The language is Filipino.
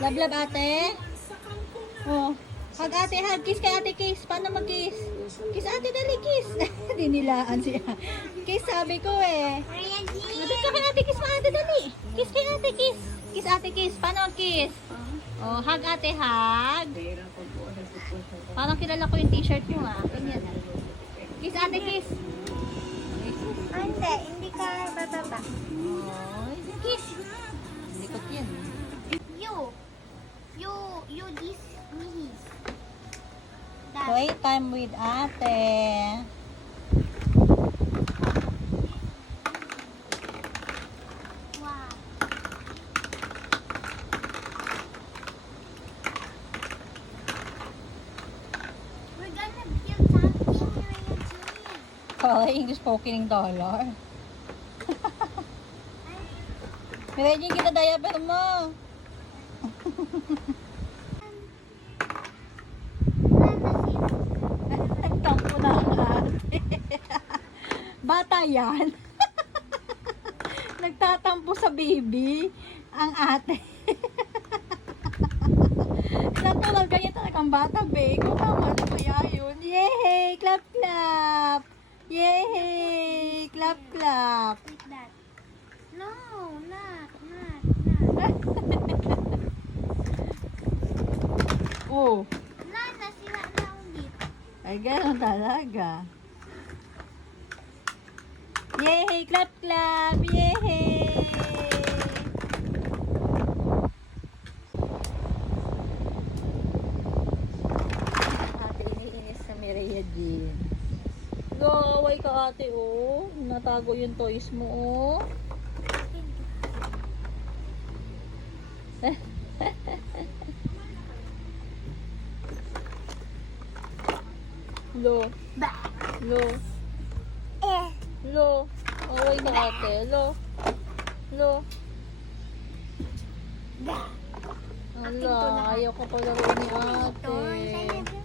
Love, love, ate. Oh. Hug, ate, hug. Kiss kay ate, kiss. Paano mag-kiss? Kiss, ate, dali, kiss. Dinilaan siya. Kiss, sabi ko eh. Doon ka kay ate, kiss mo, ate, dali. Kiss kay ate, kiss. Kiss, ate, kiss. Paano mag-kiss? Oh, hug, ate, hug. Parang kilala ko yung t-shirt mo, ha. Ganyan. Kiss, ate, kiss. Hindi ka bababa. Oh, kiss. Likot yan. You this me. Playtime with ate. Wow. We're gonna build something here. Oh, English spoken dollar. Reggie, kita diaper mo. Nagtampo na ang ate. Bata yan. Nagtatampo sa baby ang ate. Natulog ganyan talagang bata, babe. Kung tama na kaya yun. Yay! Clap, clap! Yay! Clap, clap! Like that. No, not. Oh, Nasira na ulit. ay gano'n talaga. Yay! Clap, clap! Yay! Ate, iniinis sa Mireya din. Gaway ka ate, oh. Natago yung toys mo, oh. Lo. Lo. Lo. Away ka ate. Lo. Lo. Ala, ayaw ko pala rin ni ate.